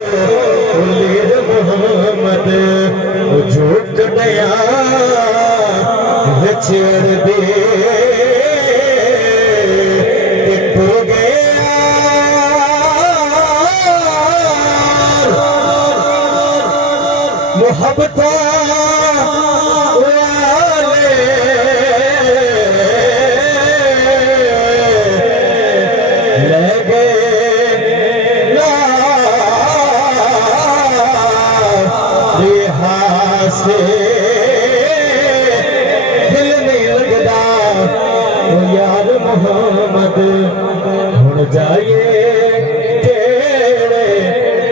لیر محمد جھوٹ دیا وچڑ دے ٹو گیا محبت دل نہیں لگدا یار محمد ہن جائیے تیرے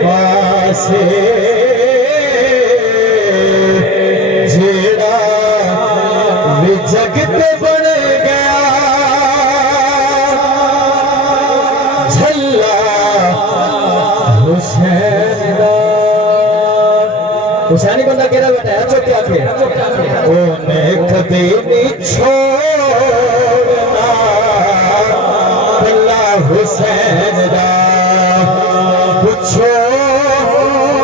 پاسے جیڑا وی جگت بن گیا جھلا حسین دا حسینی بندہ کہہ بیٹا ہے چوٹی آکھے انہیں کبھی نہیں چھوڑنا اللہ حسین دا پوچھو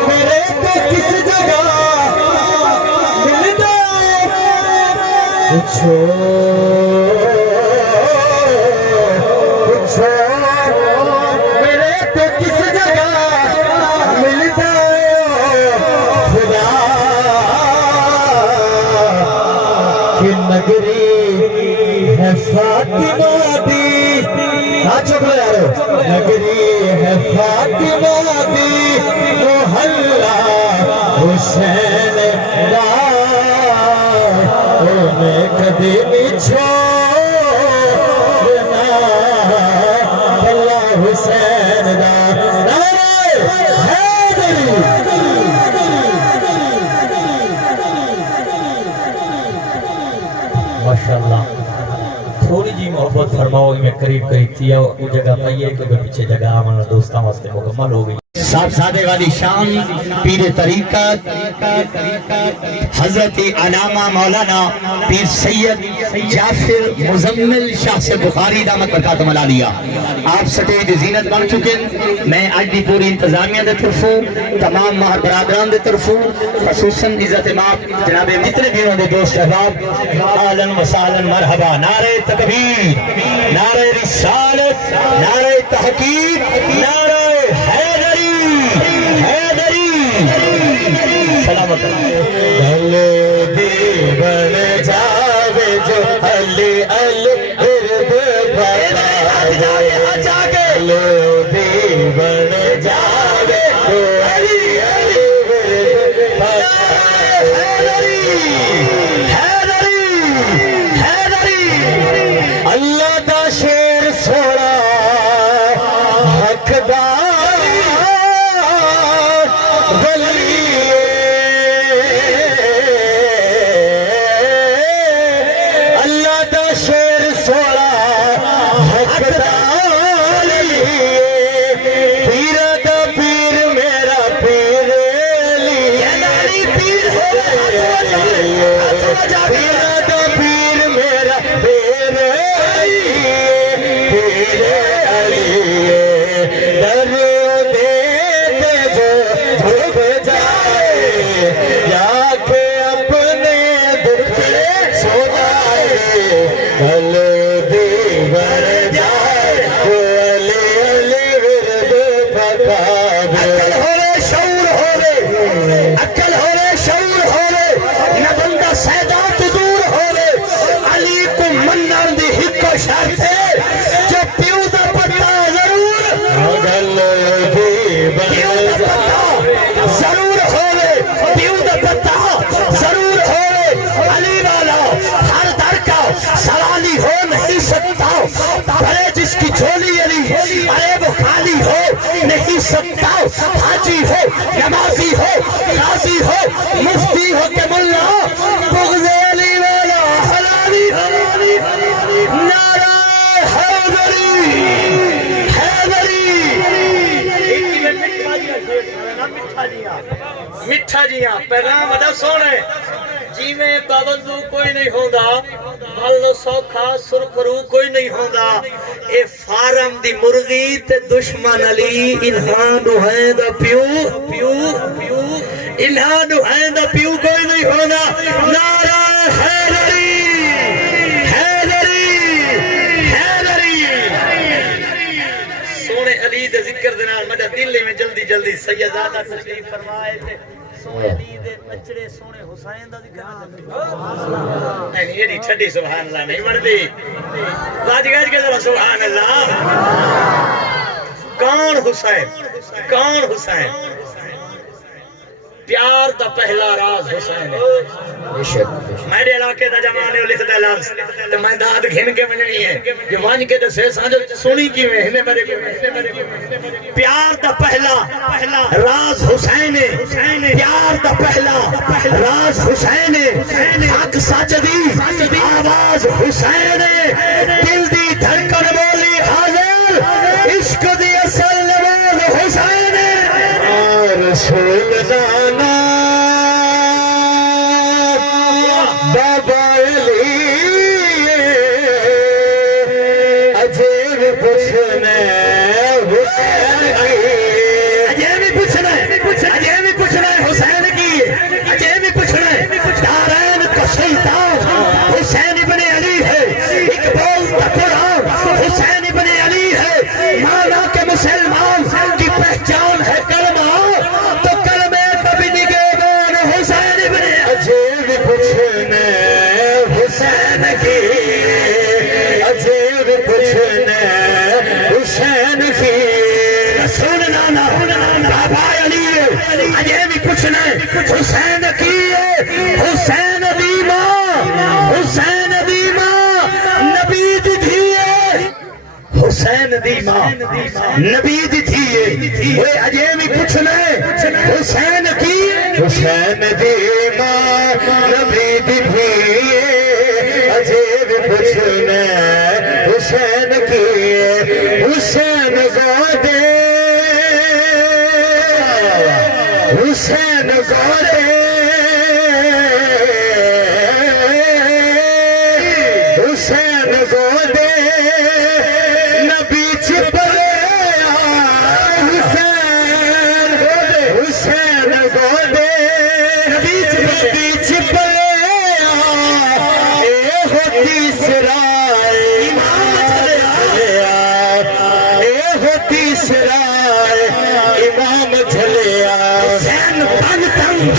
میرے کو کس جگہ ملنا پوچھو میرے کو کس جگہ ملتا نگری ہے فاطمہ دی چکو یارو نگری ہے فاطمہ دی محلہ حسین دا انہیں کبھی نہیں چھوڑنا اللہ حسین دا ماشاءاللہ تھوڑی جی محبت فرماؤ میں قریب تھیا وہ جگہ پائیے کہ پیچھے جگہ ہمارا دوستاں واسطے مکمل ہو گئی صاحبزادے والی شان پیر طریقت حضرت علامہ مولانا پیر سید جعفر مزمل شاہ سے بخاری دامت برکاتہ ملالیہ آپ سٹیج زینت بن چکے میں آج دی پوری انتظامیہ دے طرفوں تمام مہر برادران دے طرفوں خصوصاً عزت امام جناب متر دینوں دے دوست احباب آلن و سالن مرحبا نعرہ تکبیر نعرہ رسالت نعرہ تحقیق نعرہ حیدری سلامت بھلے دی بن جاوے جو علی ارد بھلا بھلے دی بن جاوے جو علی ارد بھلا اللہ دا شیر سوڑا حقدار جس کی جھولی علی ارے وہ خالی ہو نہیں سکتا حاجی ہو نمازی ہو قاضی ہو مفتی ہو کہ ملا بغض علی والا حلالی نعرہ حیدری میٹھا جیاں پیغام بڑا سونے جی میں باوضو کوئی نہیں ہوندا مالو سوکھا سرخرو کوئی نہیں ہوندا اے فارم دی مرغی تے دشمن علی انہاں دوہاں دا پیو انہاں دوہاں دا پیو کوئی نہیں ہوندا نعرہ حیدری سونے علی دے ذکر دے نال مجھے دل میں جلدی جلدی سیدزادہ تشریف فرمائے تے سونے علی دے بچڑے سونے حسین دا ذکر نہیں یہ ٹھڈی سبحان اللہ نہیں بڑھتی گاج گاج کے ذرا سبحان اللہ کون حسین پیار دا پہلا راز حسین ہے میرے علاقے دا جمانے لکھ دے لفظ تو میں داد گھن کے مننی ہے جو وانج کے دسے سانجو سونی کی میں ہنے میرے پیار دا پہلا راز حسین ہے پیار دا پہلا راز حسین ہے حق ساجدی آواز حسین ہے دل دی دھڑکن بولی حاضر عشق دی اصل نواز حسین ہے رسول دانا بابا علی عجیب پوچھنے حسین کی عجیب پوچھنے دارین کا سلطان حسین ابن علی ہے اقبال کا قرآن حسین ابن علی ہے مانا کہ مسلمان کی پہچان ہے کلمہ حسین کی عجیب پوچھنے حسین کی رسول نانا بابا علی عجیب پوچھنے حسین کی حسین دیما نبی دی دھیے حسین دیما نبی دی دھیے وہ عجیب پوچھنے حسین کی حسین دیما نبی دی دھیے عجیب پوچھنے حسین کی حسین زادے حسین زادے حسین زادے نبی چھپلے حسین حسین زادے نبی چھپلے تیسرا امام جھلیا حسین بن تنگ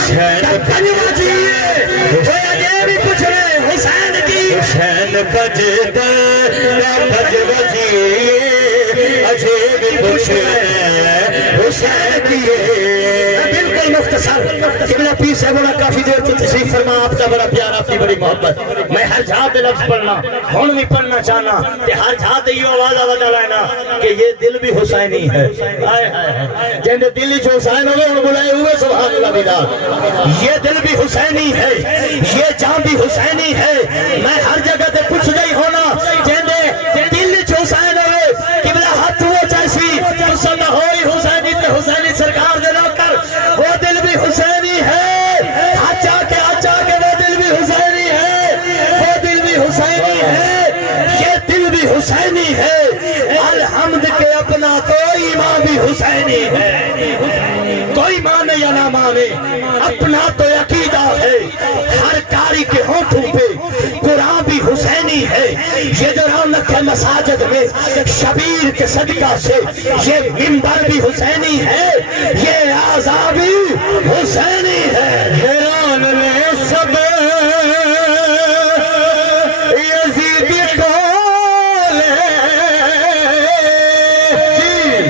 بن وجیے بھی پوچھ رہے حسین کی حسین بجد بج وجیے عجیب پوچھ رہے حسین کی بالکل مختصر قبلہ پیر صاحب نے کافی دیر تو تشریف فرما آپ کا بڑا پیار آپ کی بڑی محبت میں ہر جہاں تے لفظ پڑھنا ہون بھی پڑھنا چاہنا کہ ہر جہاں تے یہ آواز آواز لینا کہ یہ دل بھی حسینی ہے جن دل ہی حسین ہوئے انہوں بلائے ہوئے سبحان اللہ بیدار یہ دل بھی حسینی ہے یہ جان بھی حسینی ہے میں ہر جگہ تے پوچھ گئی ہونا جن دل ہی حسین ہوئے قبلہ ہاتھ وہ جیسی قسم نہ ہوئی حسینی تے حسینی سرکار دے نہ کر وہ دل بھی حسینی ہے آچا کے وہ دل بھی حسینی ہے وہ دل بھی حسینی ہے یہ دل بھی حسینی ہے الحمد کے اپنا تو ایمان بھی حسینی ہے کوئی مانے یا نہ مانے اپنا تو عقیدہ ہے ہر کاری کے ہونٹوں پہ قرآن بھی حسینی ہے یہ جو رونق ہے مساجد میں شبیر کے صدقہ سے یہ منبر بھی حسینی ہے یہ اعضاء بھی حسینی ہے حیران میں سب یزید قول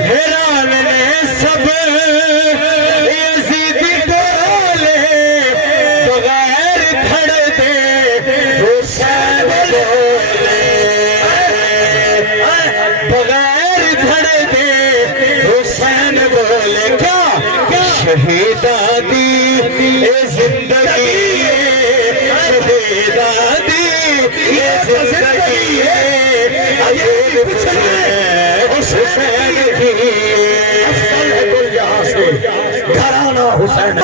حیران میں سب یزید قول بغیر پھڑ دے حسین بولے بغیر پھڑ دے حسین بولے کیا شہیدادی زندگی شہیدادی زندگی حسین کی افضل ہے کل جہاں سے گھرانہ حسین